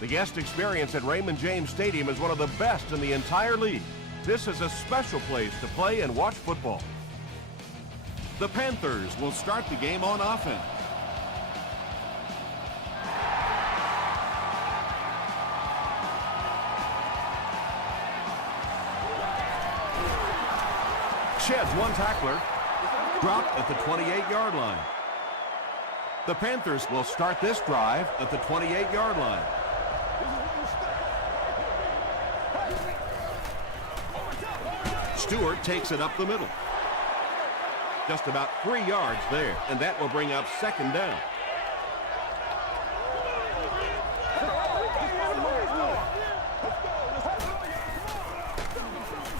The guest experience at Raymond James Stadium is one of the best in the entire league. This is a special place to play and watch football. The Panthers will start the game on offense. Sheds one tackler, dropped at the 28-yard line. The Panthers will start this drive at the 28-yard line. Stewart takes it up the middle. Just about 3 yards there, and that will bring up second down.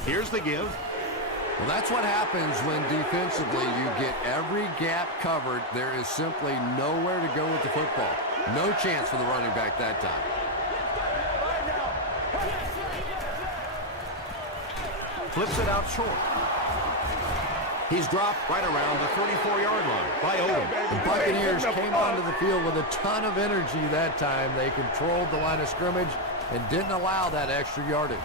Here's the give. Well, that's what happens when defensively you get every gap covered. There is simply nowhere to go with the football. No chance for the running back that time. Flips it out short. He's dropped right around the 34-yard line by Odom. The Buccaneers came onto the field with a ton of energy that time. They controlled the line of scrimmage and didn't allow that extra yardage.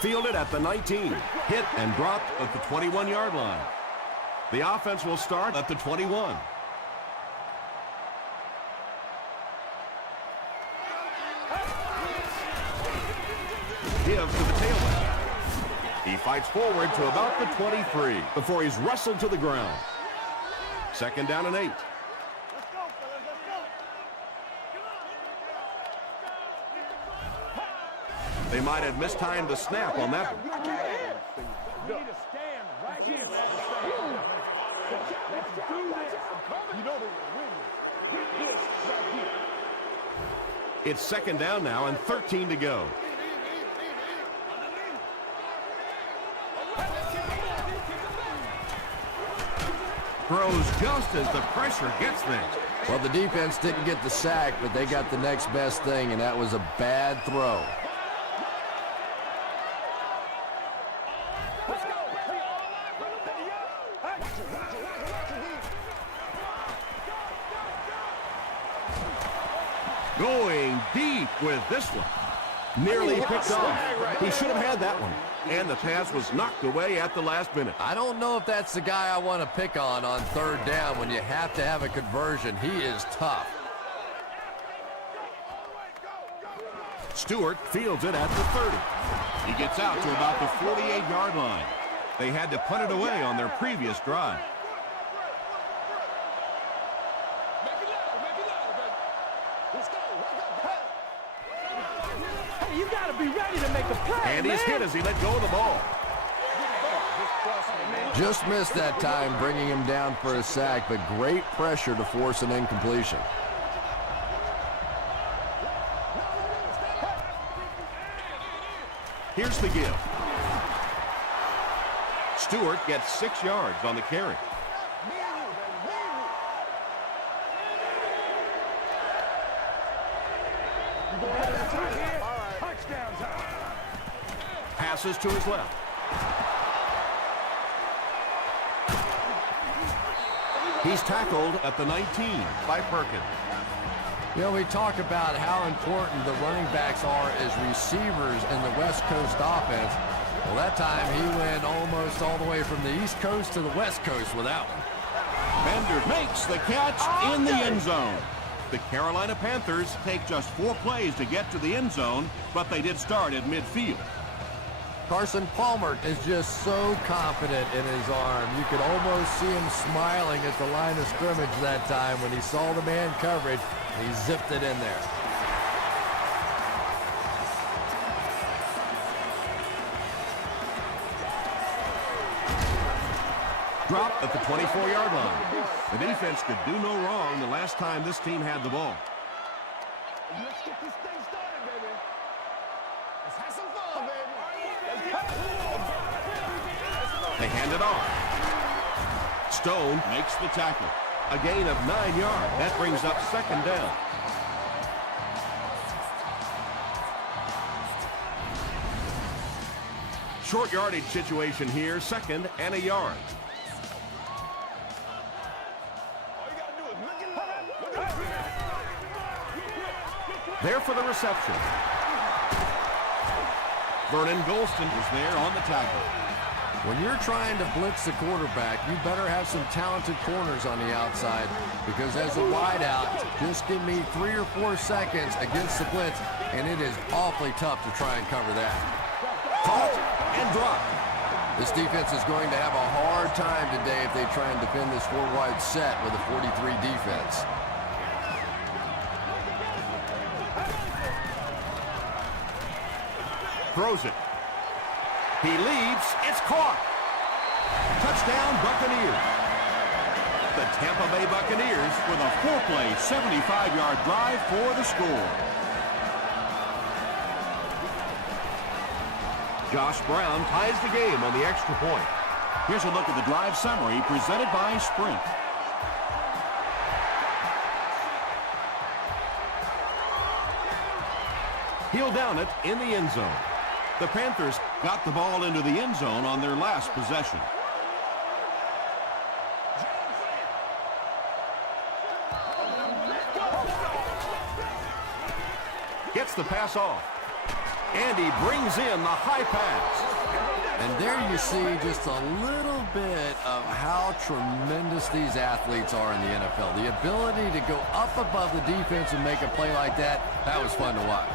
Fielded at the 19. Hit and dropped at the 21-yard line. The offense will start at the 21. Give to the tailback. He fights forward to about the 23 before he's wrestled to the ground. Second down and 8. They might have mistimed the snap on that one. It's second down now and 13 to go. Throws just as the pressure gets there. Well, the defense didn't get the sack, but they got the next best thing, and that was a bad throw. Going deep with this one. Nearly picked off. He should have had that one. And the pass was knocked away at the last minute. I don't know if that's the guy I want to pick on third down when you have to have a conversion. He is tough. Stewart fields it at the 30. He gets out to about the 48-yard line. They had to punt it away on their previous drive. You got to be ready to make a play, and he's hit as he let go of the ball. Just missed that time, bringing him down for a sack, but great pressure to force an incompletion. Here's the give. Stewart gets 6 yards on the carry. Passes to his left. He's tackled at the 19 by Perkins. You know, we talk about how important the running backs are as receivers in the West Coast offense. Well, that time he went almost all the way from the East Coast to the West Coast with that one. Bender makes the catch in the end zone. The Carolina Panthers take just 4 plays to get to the end zone, but they did start at midfield. Carson Palmer is just so confident in his arm. You could almost see him smiling at the line of scrimmage that time when he saw the man coverage. He zipped it in there. Drop at the 24-yard line. The defense could do no wrong the last time this team had the ball. Let's get this thing started, baby. Let's have some fun, baby. They hand it off. Stone makes the tackle. A gain of 9 yards. That brings up second down. Short yardage situation here, second and a yard. There for the reception. Vernon Golston is there on the tackle. When you're trying to blitz the quarterback, you better have some talented corners on the outside, because as a wideout, just give me 3 or 4 seconds against the blitz, and it is awfully tough to try and cover that. Caught and dropped. This defense is going to have a hard time today if they try and defend this 4-wide set with a 43 defense. Throws it. He leaps. It's caught. Touchdown, Buccaneers. The Tampa Bay Buccaneers with a 4-play, 75-yard drive for the score. Josh Brown ties the game on the extra point. Here's a look at the drive summary presented by Sprint. He'll down it in the end zone. The Panthers got the ball into the end zone on their last possession. Gets the pass off. And he brings in the high pass. And there you see just a little bit of how tremendous these athletes are in the NFL. The ability to go up above the defense and make a play like that, that was fun to watch.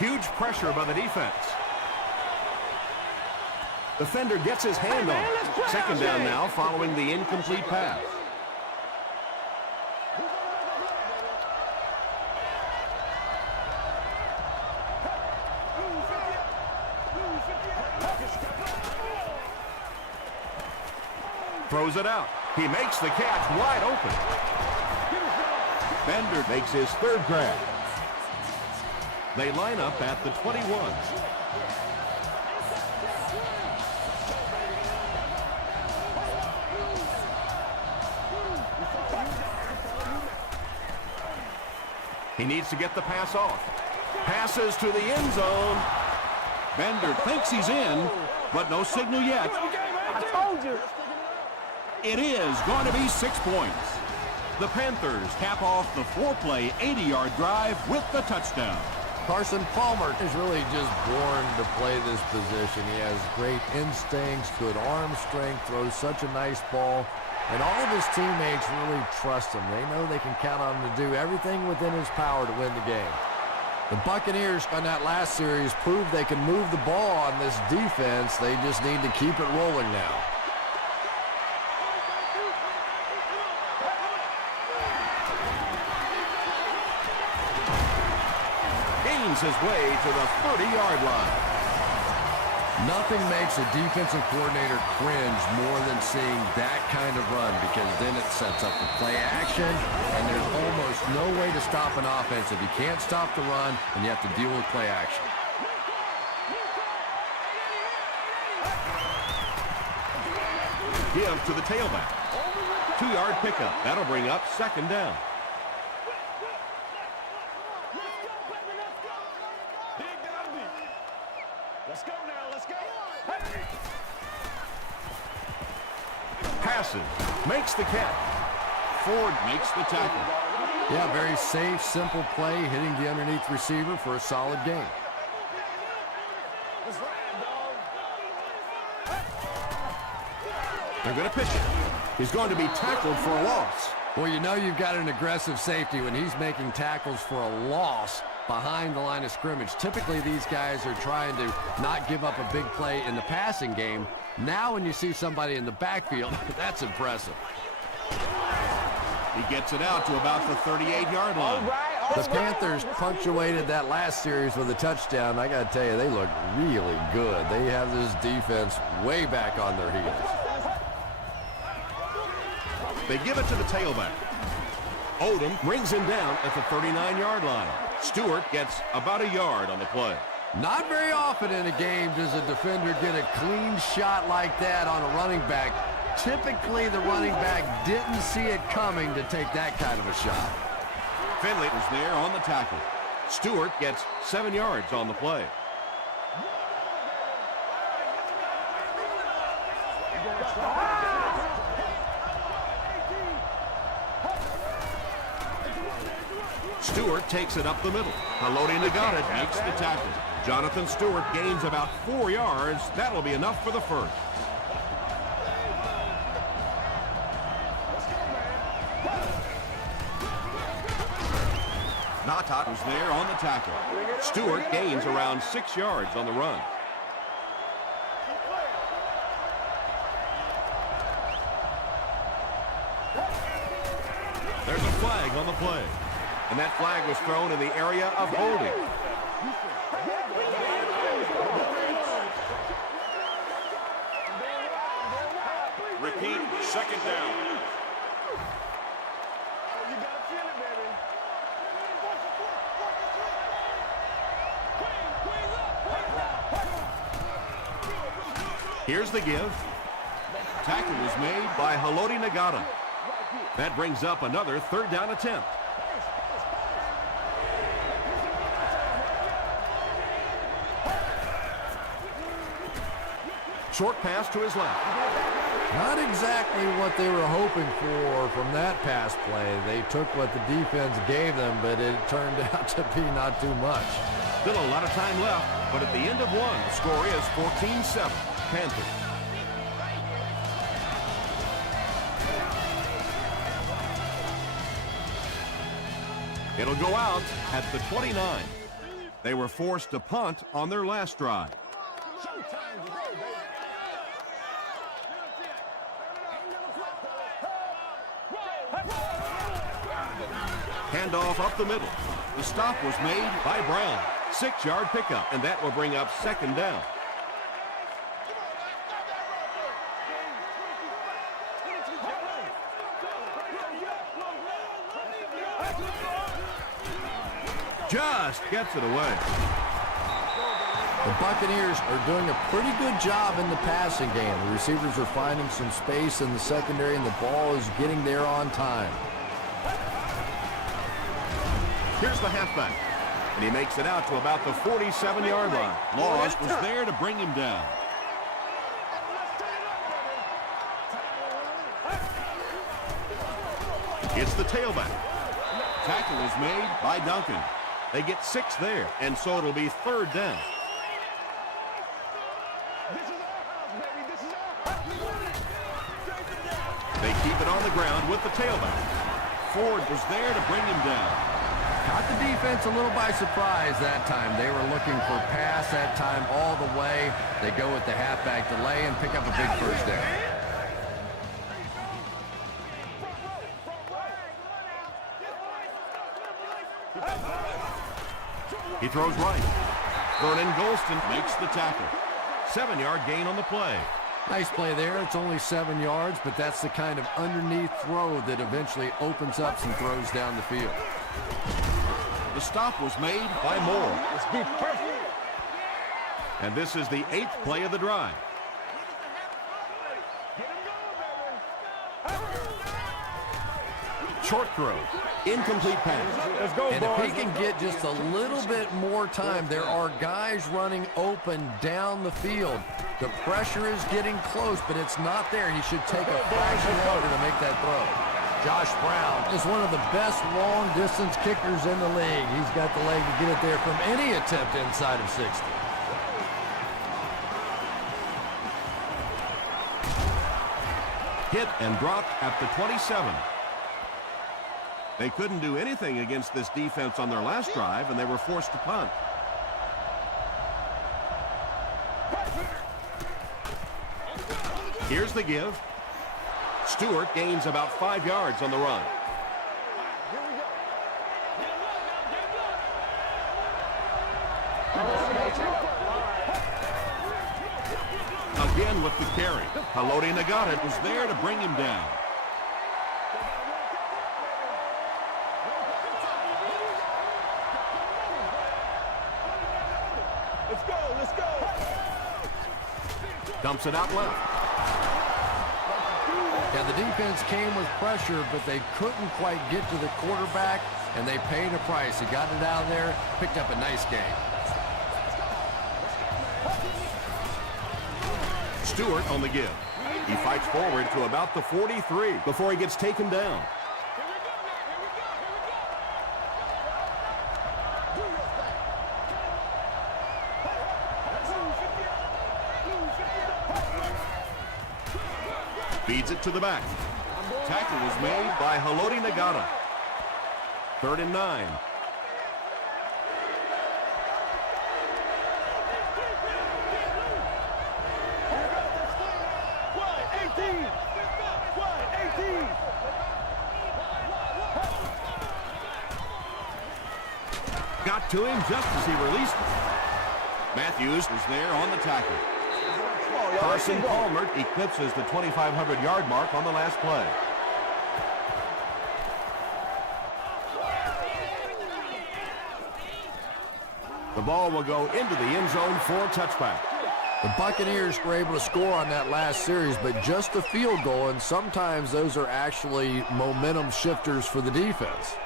Huge pressure by the defense. Defender gets his hand on it. Second down now following the incomplete pass. Throws it out. He makes the catch wide open. Bender makes his third grab. They line up at the 21. He needs to get the pass off. Passes to the end zone. Bender thinks he's in, but no signal yet. I told you. It is going to be 6 points. The Panthers cap off the 4-play, 80-yard drive with the touchdown. Carson Palmer is really just born to play this position. He has great instincts, good arm strength, throws such a nice ball, and all of his teammates really trust him. They know they can count on him to do everything within his power to win the game. The Buccaneers on that last series proved they can move the ball on this defense. They just need to keep it rolling now. His way to the 30-yard line. Nothing makes a defensive coordinator cringe more than seeing that kind of run, because then it sets up the play action, and there's almost no way to stop an offense if you can't stop the run and you have to deal with play action. Give to the tailback. 2-yard pickup. That'll bring up second down. Let's go now, let's go. Passes. Makes the catch. Ford makes the tackle. Yeah, very safe, simple play, hitting the underneath receiver for a solid gain. They're going to pitch it. He's going to be tackled for a loss. Well, you know you've got an aggressive safety when he's making tackles for a loss behind the line of scrimmage. Typically, these guys are trying to not give up a big play in the passing game. Now, when you see somebody in the backfield, that's impressive. He gets it out to about the 38-yard line. The Panthers punctuated that last series with a touchdown. I got to tell you, they look really good. They have this defense way back on their heels. They give it to the tailback. Odom brings him down at the 39-yard line. Stewart gets about a yard on the play. Not very often in a game does a defender get a clean shot like that on a running back. Typically, the running back didn't see it coming to take that kind of a shot. Finley was there on the tackle. Stewart gets 7 yards on the play. Stewart takes it up the middle. Haloti Nagata makes the tackle. Jonathan Stewart gains about 4 yards. That'll be enough for the first. Natat was there on the tackle. Stewart gains around 6 yards on the run. There's a flag on the play. And that flag was thrown in the area of holding. Repeat, second down. You gotta feel it, baby. Here's the give. Tackle was made by Haloti Nagata. That brings up another third down attempt. Short pass to his left. Not exactly what they were hoping for from that pass play. They took what the defense gave them, but it turned out to be not too much. Still a lot of time left, but at the end of one, the score is 14-7, Panthers. It'll go out at the 29. They were forced to punt on their last drive. Handoff up the middle. The stop was made by Brown. 6-yard pickup, and that will bring up second down. Just gets it away. The Buccaneers are doing a pretty good job in the passing game. The receivers are finding some space in the secondary, and the ball is getting there on time. Here's the halfback, and he makes it out to about the 47-yard line. Laws was there to bring him down. It's the tailback. Tackle is made by Duncan. They get 6 there, and so it'll be third down. They keep it on the ground with the tailback. Ford was there to bring him down. Caught the defense a little by surprise that time. They were looking for pass that time all the way. They go with the halfback delay and pick up a big first down. He throws right. Vernon Golston makes the tackle. 7-yard gain on the play. Nice play there. It's only 7 yards, but that's the kind of underneath throw that eventually opens up some throws down the field. The stop was made by Moore. Let's be perfect. And this is the 8th play of the drive. Short throw. Incomplete pass. Let's go, And if he can get just a little bit more time, there are guys running open down the field. The pressure is getting close, but it's not there. He should take a fraction longer to make that throw. Josh Brown is one of the best long-distance kickers in the league. He's got the leg to get it there from any attempt inside of 60. Hit and dropped at the 27. They couldn't do anything against this defense on their last drive, and they were forced to punt. Here's the give. Stewart gains about 5 yards on the run. Again with the carry. Haloti Nagata was there to bring him down. Let's go. Dumps it out left. Yeah, the defense came with pressure, but they couldn't quite get to the quarterback, and they paid a price. He got it out of there, picked up a nice gain. Stewart on the give. He fights forward to about the 43 before he gets taken down. Feeds it to the back. Tackle was made by Haloti Nagata. 3rd and 9. Got to him just as he released it. Matthews was there on the tackle. Carson Palmer eclipses the 2,500-yard mark on the last play. The ball will go into the end zone for a touchback. The Buccaneers were able to score on that last series, but just a field goal, and sometimes those are actually momentum shifters for the defense.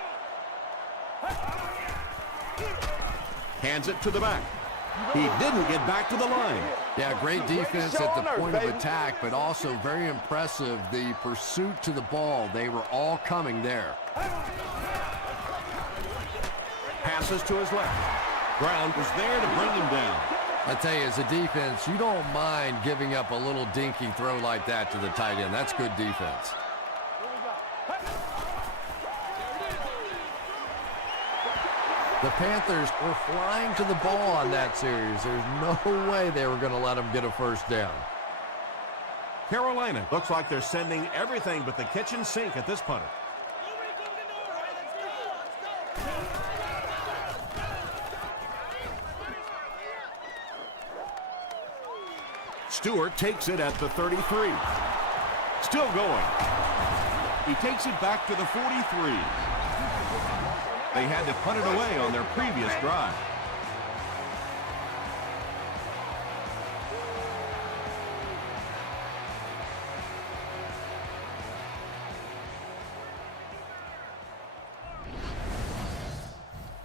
Hands it to the back. He didn't get back to the line. Yeah, great defense at the point of attack, but also very impressive the pursuit to the ball. They were all coming there. Passes to his left. Brown was there to bring him down. I tell you, as a defense, you don't mind giving up a little dinky throw like that to the tight end. That's good defense. The Panthers were flying to the ball on that series. There's no way they were going to let them get a first down. Carolina looks like they're sending everything but the kitchen sink at this punter. Stewart takes it at the 33. Still going. He takes it back to the 43. They had to punt it away on their previous drive.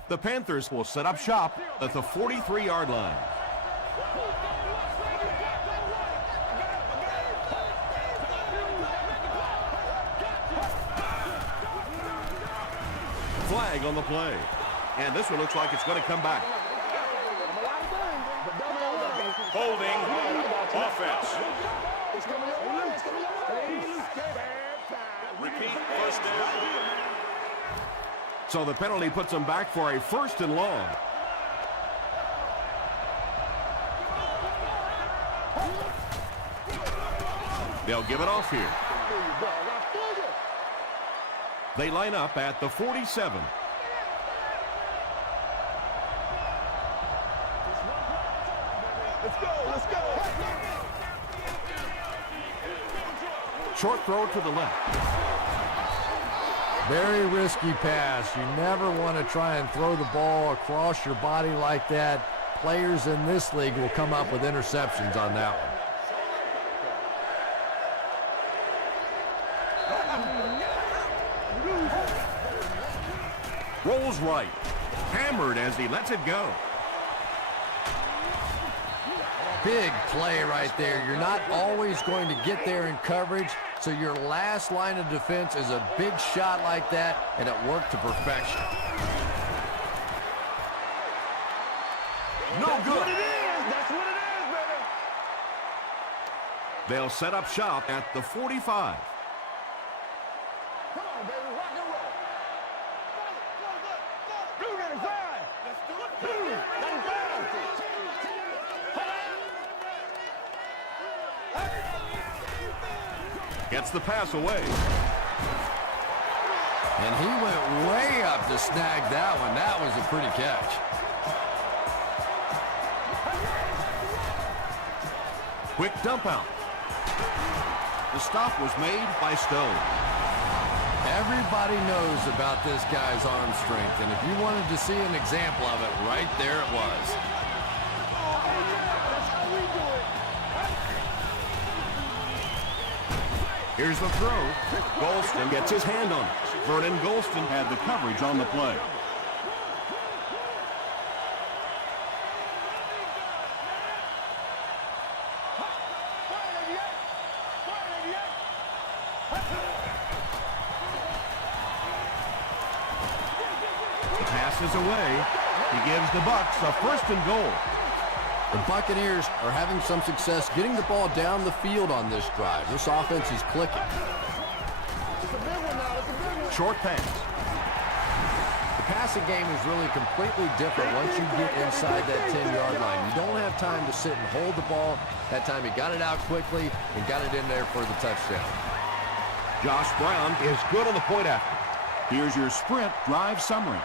The Panthers will set up shop at the 43-yard line. Flag on the play. And this one looks like it's going to come back. Holding offense. Repeat, first down. So the penalty puts them back for a 1st and long. They'll give it off here. They line up at the 47. Let's go, let's go. Short throw to the left. Very risky pass. You never want to try and throw the ball across your body like that. Players in this league will come up with interceptions on that one. Rolls right. Hammered as he lets it go. Big play right there. You're not always going to get there in coverage, so your last line of defense is a big shot like that, and it worked to perfection. No good. That's what it is, baby. They'll set up shop at the 45. Come on, baby, rock and roll. Blue 95. Let's do it. Blue 95. Gets the pass away. And he went way up to snag that one. That was a pretty catch. Quick dump out. The stop was made by Stone. Everybody knows about this guy's arm strength, and if you wanted to see an example of it, right there it was. Here's the throw. Golston gets his hand on it. Vernon Golston had the coverage on the play. The pass is away. He gives the Bucs a 1st and goal. The Buccaneers are having some success getting the ball down the field on this drive. This offense is clicking. Short pass. The passing game is really completely different once you get inside that 10-yard line. You don't have time to sit and hold the ball. That time he got it out quickly and got it in there for the touchdown. Josh Brown is good on the point after. Here's your sprint drive summary.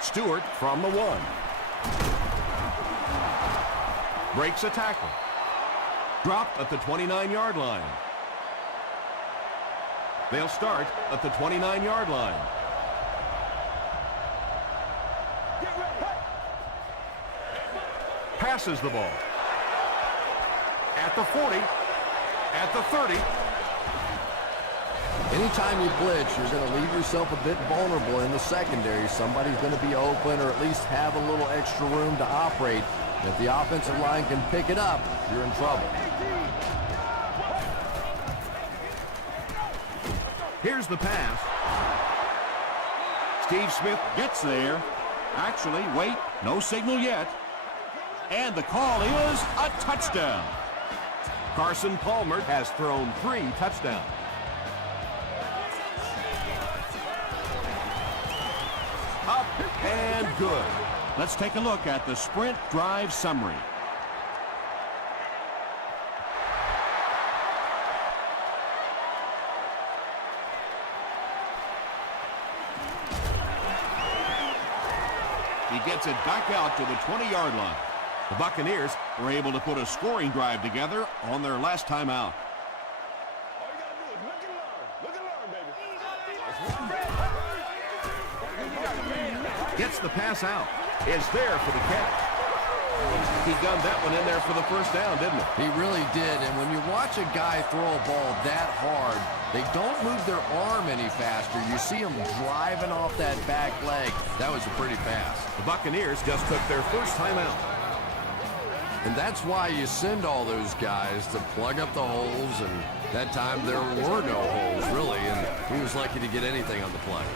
Stewart from the 1. Breaks a tackle. Dropped at the 29-yard line. They'll start at the 29-yard line. Passes the ball. At the 40. At the 30. Anytime you blitz, you're going to leave yourself a bit vulnerable in the secondary. Somebody's going to be open or at least have a little extra room to operate. And if the offensive line can pick it up, you're in trouble. Here's the pass. Steve Smith gets there. Actually, wait, no signal yet. And the call is a touchdown. Carson Palmer has thrown 3 touchdowns. Up and good. Let's take a look at the sprint drive summary. He gets it back out to the 20-yard line. The Buccaneers were able to put a scoring drive together on their last time out. All you gotta do is look and learn. Look and learn, baby. Gets the pass out. Is there for the catch. He gunned that one in there for the first down, didn't he? He really did, and when you watch a guy throw a ball that hard, they don't move their arm any faster. You see them driving off that back leg. That was a pretty pass. The Buccaneers just took their first time out. And that's why you send all those guys to plug up the holes, and that time there were no holes, really, and he was lucky to get anything on the play.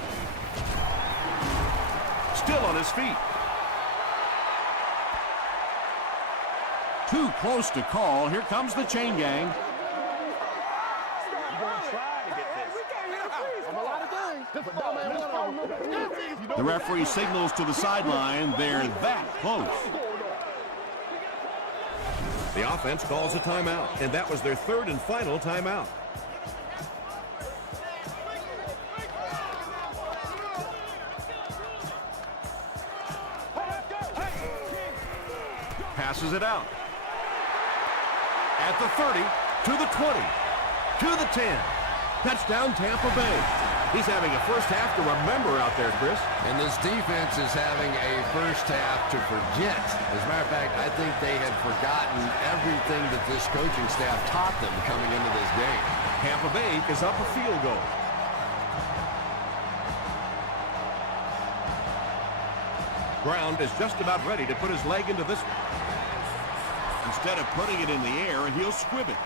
Still on his feet. Too close to call. Here comes the chain gang. You're gonna try to get this. From a lot of things. But no, man, one of them. The referee signals to the sideline. They're that close. The offense calls a timeout, and that was their third and final timeout. Passes it out. At the 30, to the 20, to the 10. Touchdown, Tampa Bay. He's having a first half to remember out there, Chris. And this defense is having a first half to forget. As a matter of fact, I think they had forgotten everything that this coaching staff taught them coming into this game. Tampa Bay is up a field goal. Brown is just about ready to put his leg into this one. Instead of putting it in the air, he'll squib it.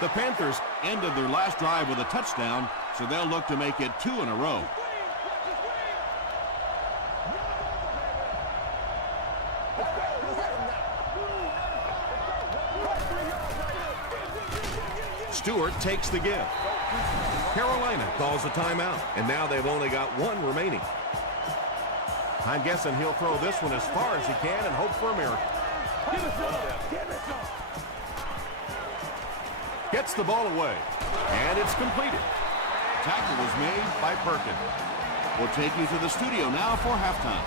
The Panthers ended their last drive with a touchdown, so they'll look to make it 2 in a row. Stewart takes the give. Carolina calls a timeout, and now they've only got 1 remaining. I'm guessing he'll throw this one as far as he can and hope for a miracle. Gets the ball away, and it's completed. Tackle was made by Perkins. We'll take you to the studio now for halftime.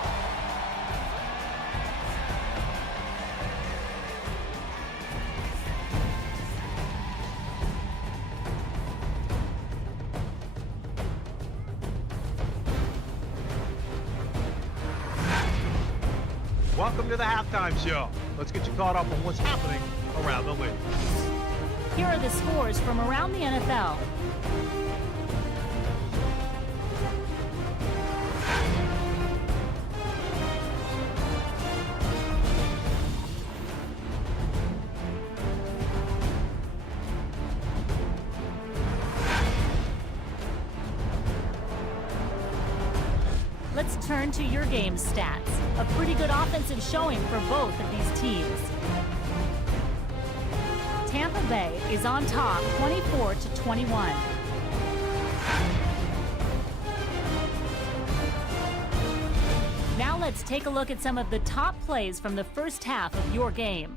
Welcome to the halftime show. Let's get you caught up on what's happening around the league. Here are the scores from around the NFL. let's turn to your game stats. A pretty good offensive showing for both of these teams. Tampa Bay is on top 24-21. Now let's take a look at some of the top plays from the first half of your game.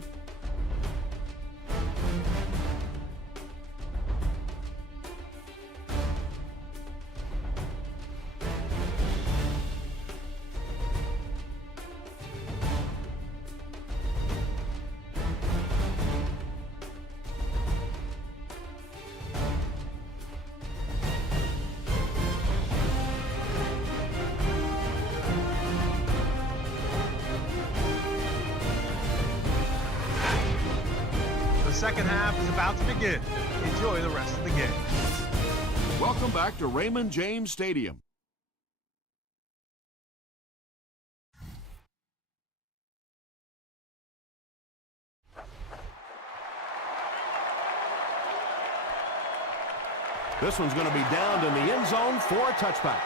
The second half is about to begin. Enjoy the rest of the game. Welcome back to Raymond James Stadium. This one's going to be down in the end zone for a touchback.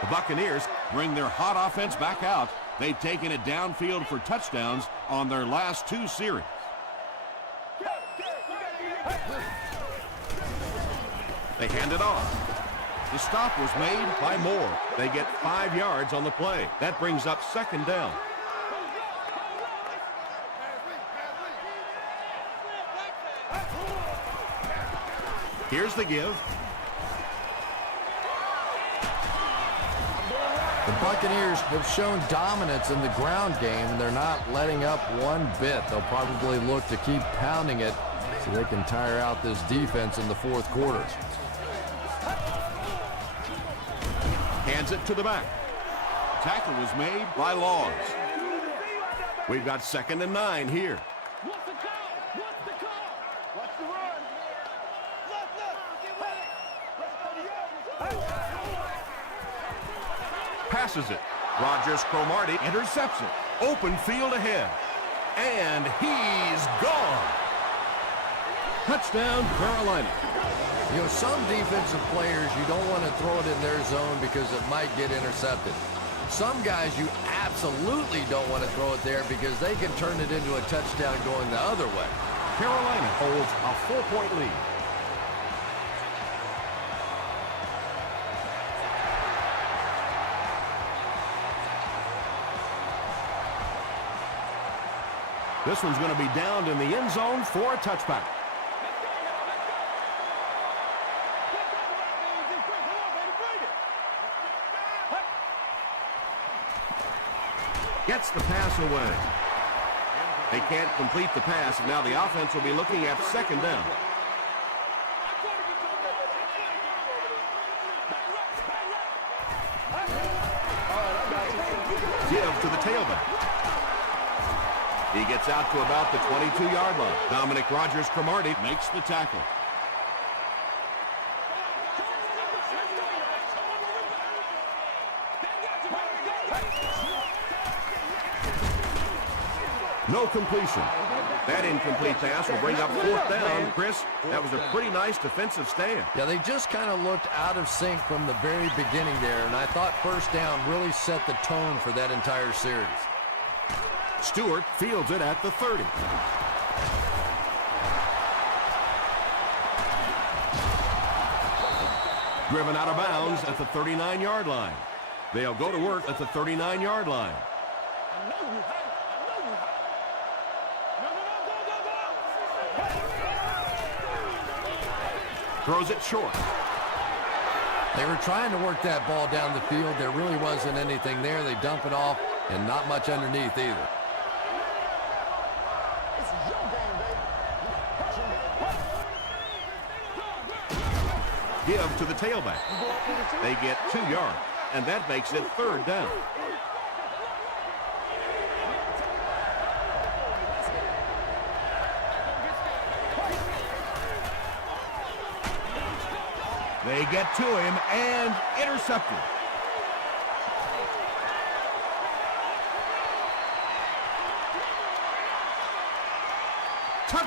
The Buccaneers bring their hot offense back out. They've taken it downfield for touchdowns on their last two series. They hand it off. The stop was made by Moore. They get 5 yards on the play. That brings up second down. Here's the give. The Buccaneers have shown dominance in the ground game, and they're not letting up one bit. They'll probably look to keep pounding it so they can tire out this defense in the fourth quarter. Hands it to the back. Tackle was made by Laws. We've got 2nd and 9 here. What's the call? What's the call? What's the run? Passes it. Rogers Cromartie intercepts it. Open field ahead. And he's gone. Touchdown, Carolina. You know, some defensive players, you don't want to throw it in their zone because it might get intercepted. Some guys, you absolutely don't want to throw it there because they can turn it into a touchdown going the other way. Carolina holds a 4-point lead. This one's going to be downed in the end zone for a touchback. Gets the pass away. They can't complete the pass, and now the offense will be looking at second down. Give to the tailback. He gets out to about the 22-yard line. Dominic Rodgers-Cromartie makes the tackle. No completion. That incomplete pass will bring up 4th down. Chris, that was a pretty nice defensive stand. Yeah, they just kind of looked out of sync from the very beginning there, and I thought first down really set the tone for that entire series. Stewart fields it at the 30. Driven out of bounds at the 39-yard line. They'll go to work at the 39-yard line. Throws it short. They were trying to work that ball down the field. There really wasn't anything there. They dump it off, and not much underneath either. Give to the tailback. They get 2 yards, and that makes it 3rd down. They get to him and intercepted.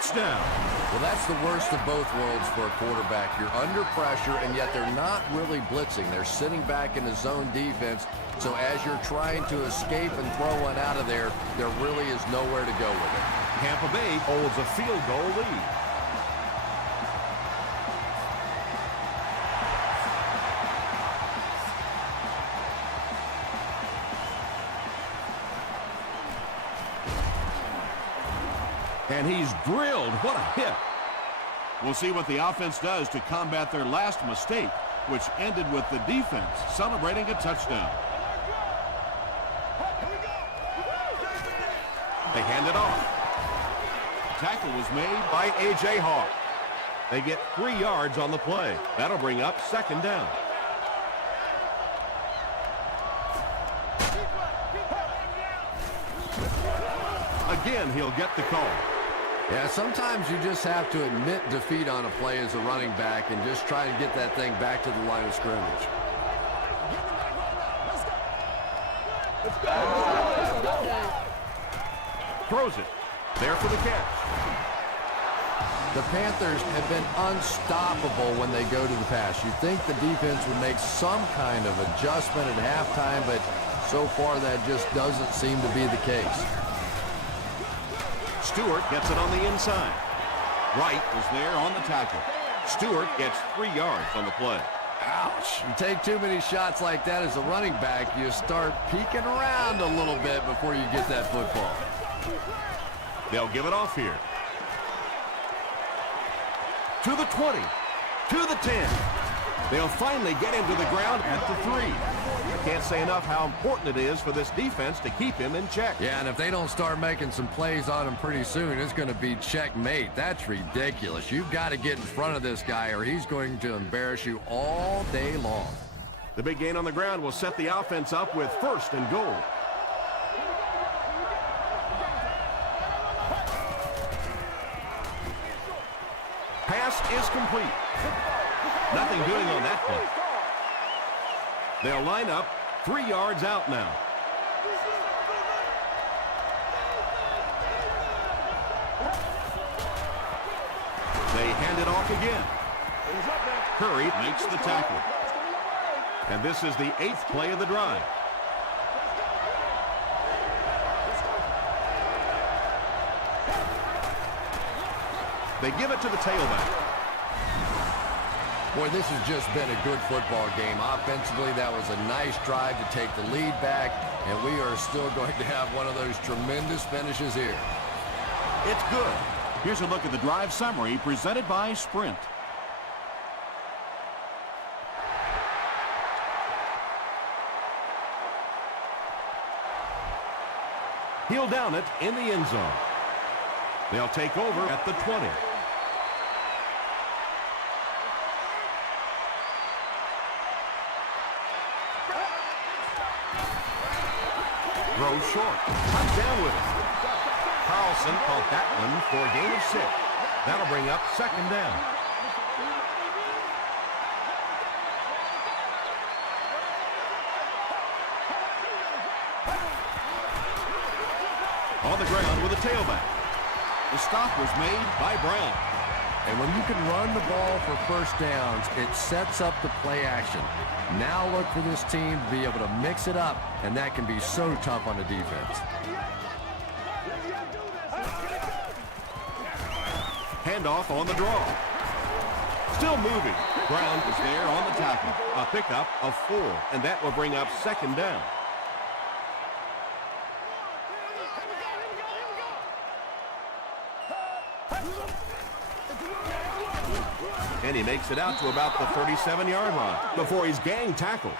touchdown. Well, that's the worst of both worlds for a quarterback. You're under pressure, and yet they're not really blitzing. They're sitting back in the zone defense, so as you're trying to escape and throw one out of there, there really is nowhere to go with it. Tampa Bay holds a field goal lead. And he's drilled. What a hit. We'll see what the offense does to combat their last mistake, which ended with the defense celebrating a touchdown. They hand it off. Tackle was made by A.J. Hawk. They get 3 yards on the play. That'll bring up second down. Again, he'll get the call. Yeah, sometimes you just have to admit defeat on a play as a running back and just try to get that thing back to the line of scrimmage. Throws it. There for the catch. The Panthers have been unstoppable when they go to the pass. You'd think the defense would make some kind of adjustment at halftime, but so far that just doesn't seem to be the case. Stewart gets it on the inside. Wright was there on the tackle. Stewart gets 3 yards on the play. Ouch. You take too many shots like that as a running back, you start peeking around a little bit before you get that football. They'll give it off here. To the 20. To the 10. They'll finally get him to the ground at the 3. Can't say enough how important it is for this defense to keep him in check. Yeah, and if they don't start making some plays on him pretty soon, it's going to be checkmate. That's ridiculous. You've got to get in front of this guy or he's going to embarrass you all day long. The big gain on the ground will set the offense up with 1st and goal. Pass is complete. Nothing doing on that play. They'll line up 3 yards out now. They hand it off again. Curry makes the tackle. And this is the 8th play of the drive. They give it to the tailback. Boy, this has just been a good football game. Offensively, that was a nice drive to take the lead back, and we are still going to have one of those tremendous finishes here. It's good. Here's a look at the drive summary presented by Sprint. He'll down it in the end zone. They'll take over at the 20. Throws short. Touchdown with it. Carlson caught that one for a gain of 6. That'll bring up second down. On the ground with a tailback. The stop was made by Brown. And when you can run the ball for first downs, it sets up the play action. Now look for this team to be able to mix it up, and that can be so tough on the defense. Handoff on the draw. Still moving. Brown is there on the tackle. A pickup of 4, and that will bring up second down. And he makes it out to about the 37-yard line before he's gang tackled.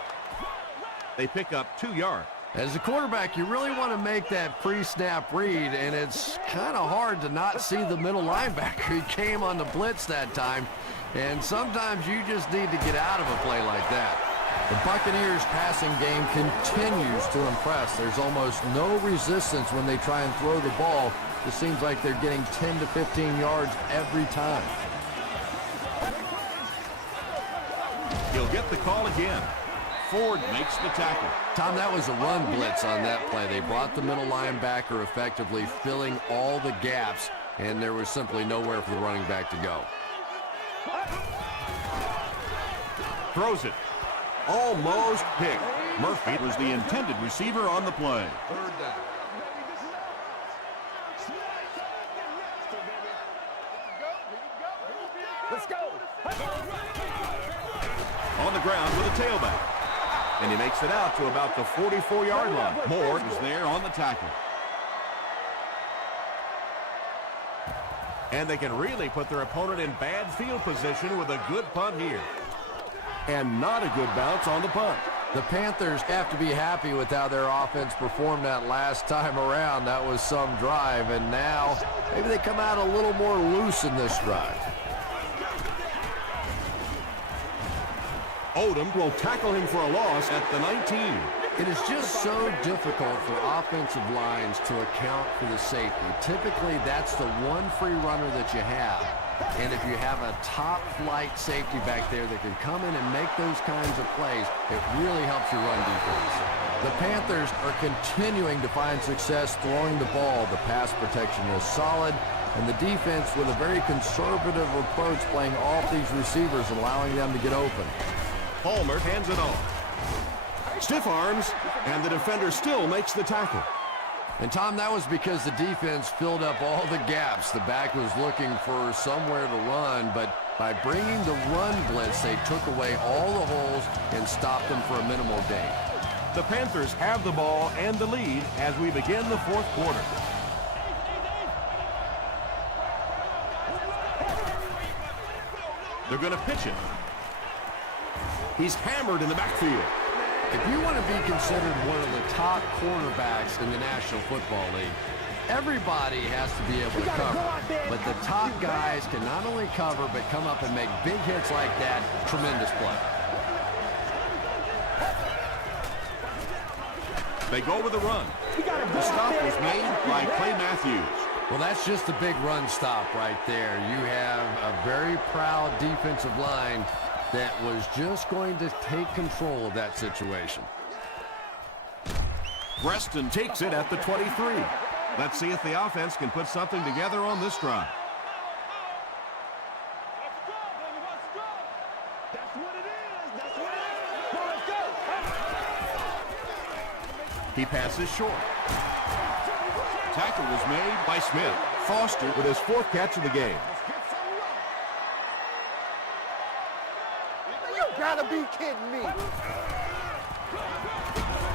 They pick up 2 yards. As a quarterback, you really want to make that pre-snap read, and it's kind of hard to not see the middle linebacker. He came on the blitz that time, and sometimes you just need to get out of a play like that. The Buccaneers passing game continues to impress. There's almost no resistance when they try and throw the ball. It seems like they're getting 10 to 15 yards every time. He'll get the call again. Ford makes the tackle. Tom, that was a run blitz on that play. They brought the middle linebacker effectively, filling all the gaps, and there was simply nowhere for the running back to go. Throws it. Almost picked. Murphy was the intended receiver on the play. Third down. Let's go. On the ground with a tailback. And he makes it out to about the 44-yard line. Moore is there on the tackle. And they can really put their opponent in bad field position with a good punt here. And not a good bounce on the punt. The Panthers have to be happy with how their offense performed that last time around. That was some drive, and now maybe they come out a little more loose in this drive. Odom will tackle him for a loss at the 19. It is just so difficult for offensive lines to account for the safety. Typically, that's the one free runner that you have. And if you have a top-flight safety back there that can come in and make those kinds of plays, it really helps your run defense. The Panthers are continuing to find success throwing the ball. The pass protection is solid, and the defense with a very conservative approach playing off these receivers and allowing them to get open. Palmer hands it off. Stiff arms, and the defender still makes the tackle. And, Tom, that was because the defense filled up all the gaps. The back was looking for somewhere to run, but by bringing the run blitz, they took away all the holes and stopped them for a minimal gain. The Panthers have the ball and the lead as we begin the fourth quarter. They're going to pitch it. He's hammered in the backfield. If you want to be considered one of the top quarterbacks in the National Football League, everybody has to be able to cover. But the top guys can not only cover, but come up and make big hits like that. Tremendous play. They go with a run. The stop was made by Clay Matthews. Well, that's just a big run stop right there. You have a very proud defensive line that was just going to take control of that situation. Preston takes it at the 23. Let's see if the offense can put something together on this drive. He passes short. Tackle was made by Smith. Foster with his fourth catch of the game. You gotta be kidding me.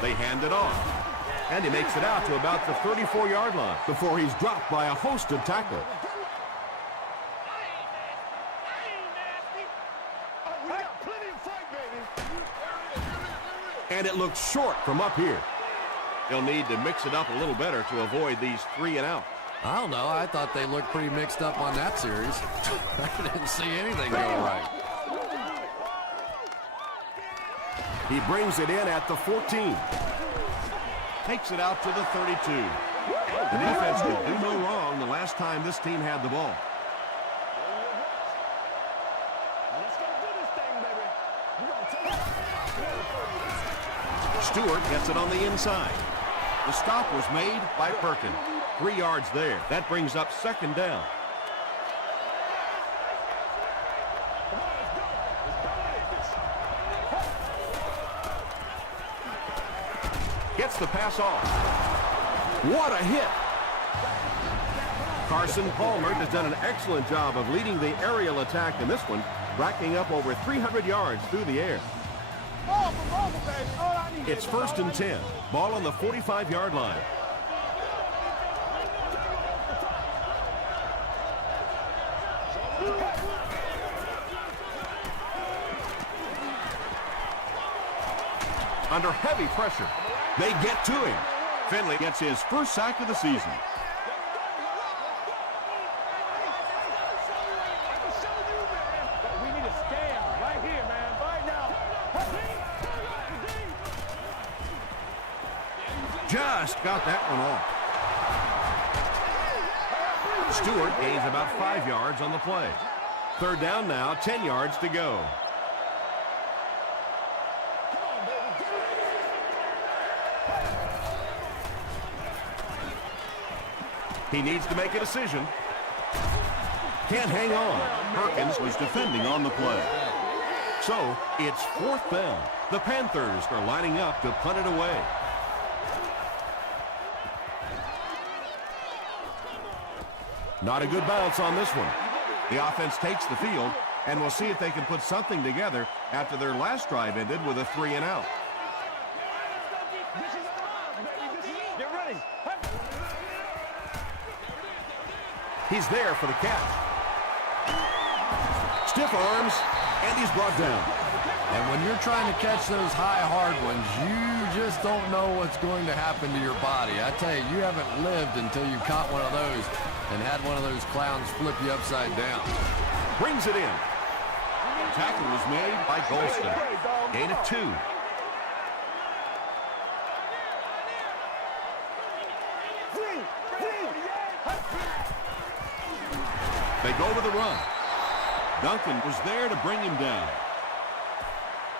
They hand it off. And he makes it out to about the 34-yard line before he's dropped by a host of tacklers. And it looks short from up here. He'll need to mix it up a little better to avoid these 3 and out. I don't know. I thought they looked pretty mixed up on that series. I didn't see anything go right. He brings it in at the 14. Takes it out to the 32. The defense could do no wrong the last time this team had the ball. Stewart gets it on the inside. The stop was made by Perkins. 3 yards there. That brings up second down. Gets the pass off. What a hit! Carson Palmer has done an excellent job of leading the aerial attack in this one, racking up over 300 yards through the air. It's 1st and 10. Ball on the 45-yard line. Under heavy pressure. They get to him. Finley gets his first sack of the season. We need to stand right here, man, right now. Just got that one off. Stewart gains about 5 yards on the play. 3rd down now, 10 yards to go. He needs to make a decision. Can't hang on. Perkins was defending on the play. So, it's 4th down. The Panthers are lining up to punt it away. Not a good bounce on this one. The offense takes the field, and we'll see if they can put something together after their last drive ended with a 3-and-out. Get ready. He's there for the catch. Stiff arms, and he's brought down. And when you're trying to catch those high, hard ones, you just don't know what's going to happen to your body. I tell you, you haven't lived until you caught one of those and had one of those clowns flip you upside down. Brings it in. Tackle was made by Golston. Gain of 2. They go to the run. Duncan was there to bring him down.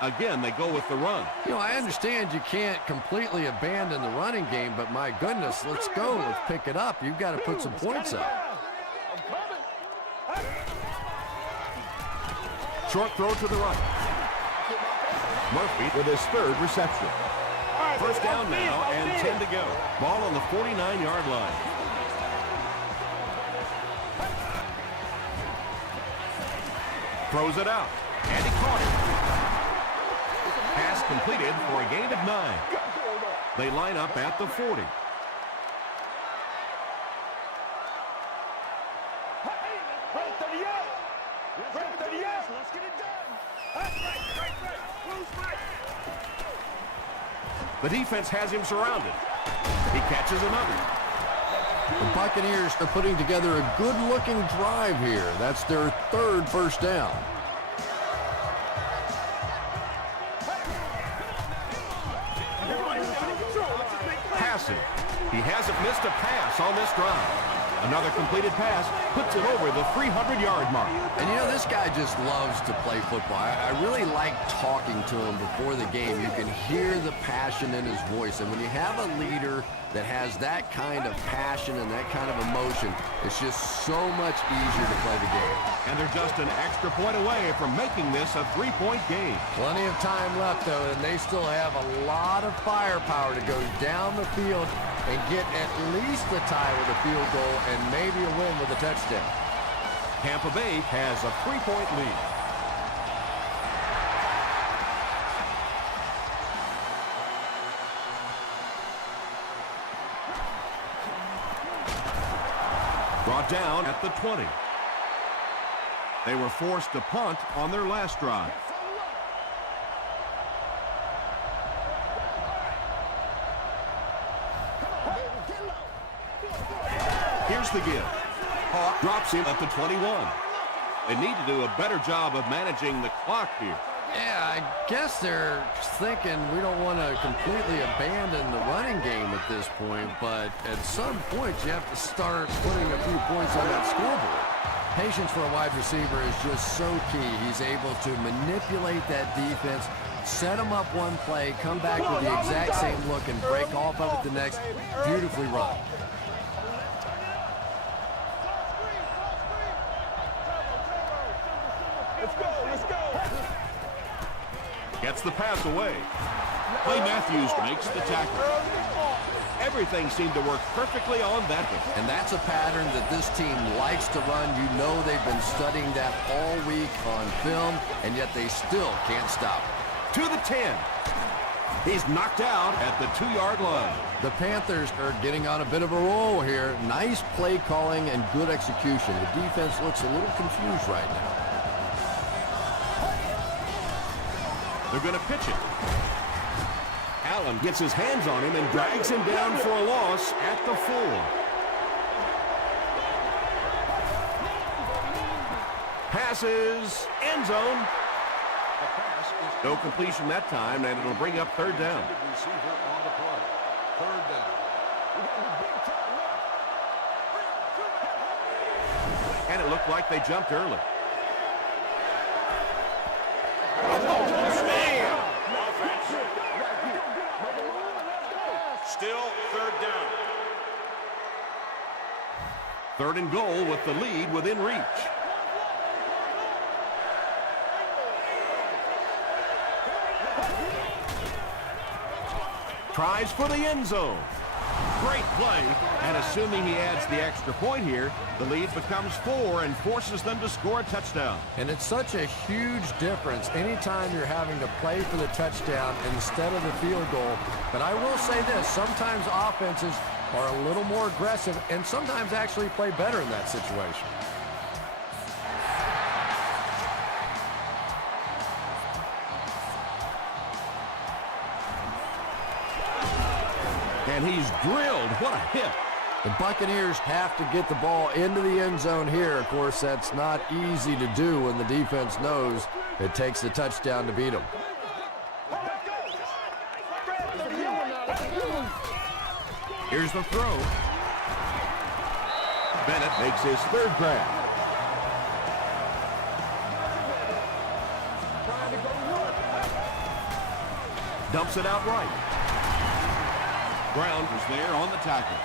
Again, they go with the run. You know, I understand you can't completely abandon the running game, but my goodness, let's go. Let's pick it up. You've got to put some points up. Short throw to the right. Murphy with his 3rd reception. First down now and 10 to go. Ball on the 49-yard line. Throws it out, and he caught it. Pass completed for a gain of 9. They line up at the 40. Let's get it done. The defense has him surrounded. He catches another. The Buccaneers are putting together a good-looking drive here. That's their 3rd first down. Passing. He hasn't missed a pass on this drive. Another completed pass puts it over the 300-yard mark. And you know, this guy just loves to play football. I really like talking to him before the game. You can hear the passion in his voice. And when you have a leader that has that kind of passion and that kind of emotion, it's just so much easier to play the game. And they're just an extra point away from making this a 3-point game. Plenty of time left, though, and they still have a lot of firepower to go down the field and get at least a tie with a field goal and maybe a win with a touchdown. Tampa Bay has a 3-point lead. Brought down at the 20. They were forced to punt on their last drive. Here's the give. Hawk drops him at the 21. They need to do a better job of managing the clock here. Yeah, I guess they're thinking we don't want to completely abandon the running game at this point, but at some point you have to start putting a few points on that scoreboard. Patience for a wide receiver is just so key. He's able to manipulate that defense, set them up one play, come back with the exact same look, and break off of it the next. Beautifully run. Let's go. Gets the pass away. Clay Matthews makes the tackle. Everything seemed to work perfectly on that one. And that's a pattern that this team likes to run. You know they've been studying that all week on film, and yet they still can't stop it. To the 10. He's knocked out at the 2-yard line. The Panthers are getting on a bit of a roll here. Nice play calling and good execution. The defense looks a little confused right now. They're going to pitch it. Allen gets his hands on him and drags him down for a loss at the 4. Passes, end zone. No completion that time, and it'll bring up 3rd down. Receiver on the play. 3rd down. And it looked like they jumped early. Still 3rd down. 3rd and goal with the lead within reach. Tries for the end zone. Great play, and assuming he adds the extra point here, the lead becomes 4 and forces them to score a touchdown. And it's such a huge difference anytime you're having to play for the touchdown instead of the field goal. But I will say this, sometimes offenses are a little more aggressive and sometimes actually play better in that situation. And he's drilled. What a hit. The Buccaneers have to get the ball into the end zone here. Of course, that's not easy to do when the defense knows it takes the touchdown to beat them. Here's the throw. Bennett makes his third grab. Dumps it out right. Brown was there on the tackle.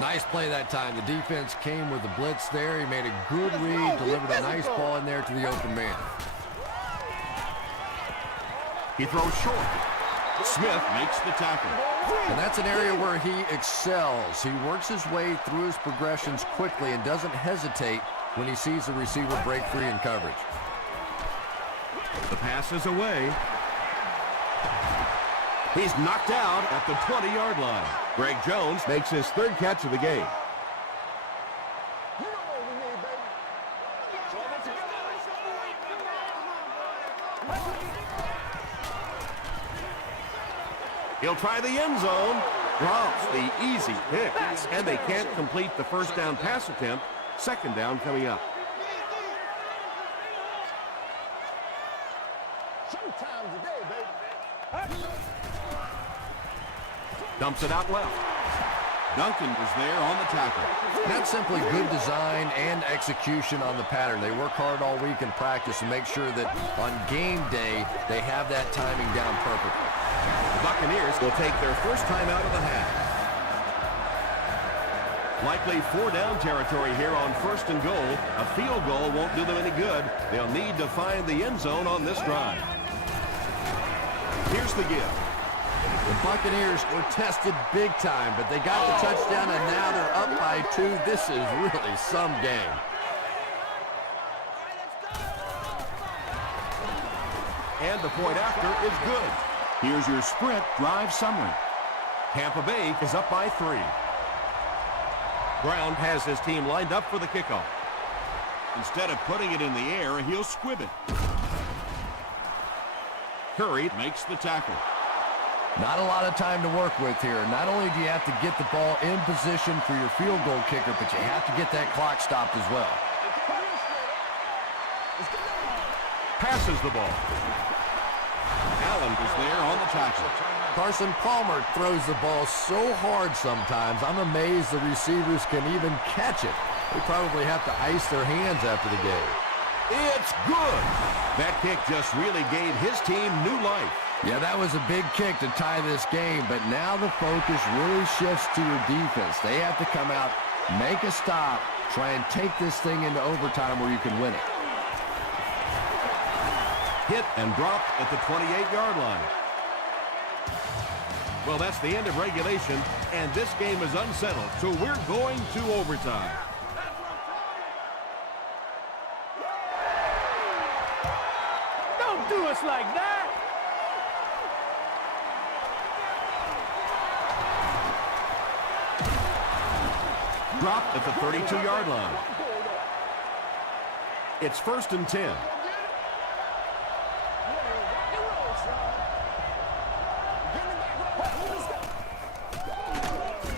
Nice play that time. The defense came with the blitz there. He made a good read, delivered a nice ball in there to the open man. He throws short. Smith makes the tackle. And that's an area where he excels. He works his way through his progressions quickly and doesn't hesitate when he sees the receiver break free in coverage. The pass is away. He's knocked out at the 20-yard line. Greg Jones makes his third catch of the game. He'll try the end zone. Drops the easy pick. And they can't complete the first down pass attempt. Second down coming up. Showtime today, baby. Dumps it out left. Duncan was there on the tackle. That's simply good design and execution on the pattern. They work hard all week in practice and make sure that on game day they have that timing down perfectly. The Buccaneers will take their first time out of the half. Likely 4-down territory here on first and goal. A field goal won't do them any good. They'll need to find the end zone on this drive. Here's the give. The Buccaneers were tested big time, but they got the touchdown, and now they're up by 2. This is really some game. And the point after is good. Here's your sprint drive summary. Tampa Bay is up by 3. Brown has his team lined up for the kickoff. Instead of putting it in the air, he'll squib it. Curry makes the tackle. Not a lot of time to work with here. Not only do you have to get the ball in position for your field goal kicker, but you have to get that clock stopped as well. Passes the ball. Allen is there on the tackle. Carson Palmer throws the ball so hard sometimes, I'm amazed the receivers can even catch it. They probably have to ice their hands after the game. It's good. That kick just really gave his team new life. Yeah, that was a big kick to tie this game, but now the focus really shifts to your defense. They have to come out, make a stop, try and take this thing into overtime where you can win it. Hit and dropped at the 28-yard line. Well, that's the end of regulation, and this game is unsettled, so we're going to overtime. Don't do us like that. Dropped at the 32-yard line. It's 1st and 10.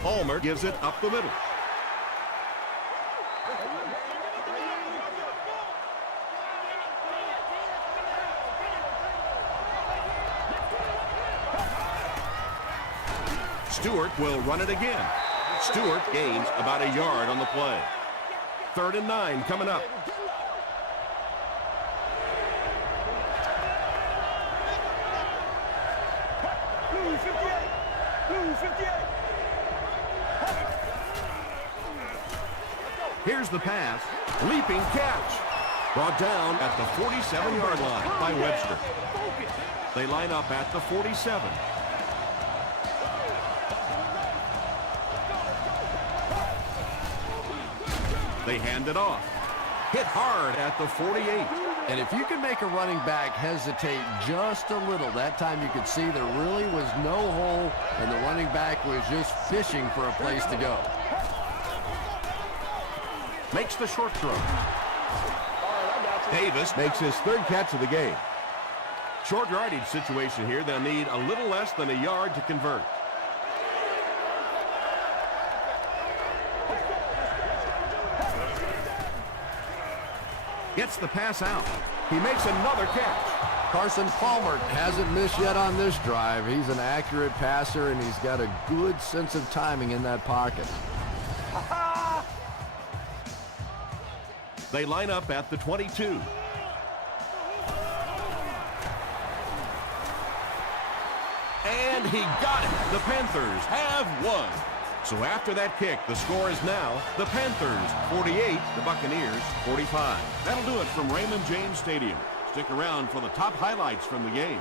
Palmer gives it up the middle. Stewart will run it again. Stewart gains about a yard on the play. 3rd and 9 coming up. Here's the pass. Leaping catch. Brought down at the 47-yard line by Webster. They line up at the 47. They hand it off. Hit hard at the 48. And if you can make a running back hesitate just a little, that time you could see there really was no hole, and the running back was just fishing for a place to go. Makes the short throw. Davis makes his third catch of the game. Short yardage situation here. They'll need a little less than a yard to convert. Gets the pass out. He makes another catch. Carson Palmer hasn't missed yet on this drive. He's an accurate passer, and he's got a good sense of timing in that pocket. They line up at the 22. And he got it. The Panthers have won. So after that kick, the score is now the Panthers 48, the Buccaneers 45. That'll do it from Raymond James Stadium. Stick around for the top highlights from the game.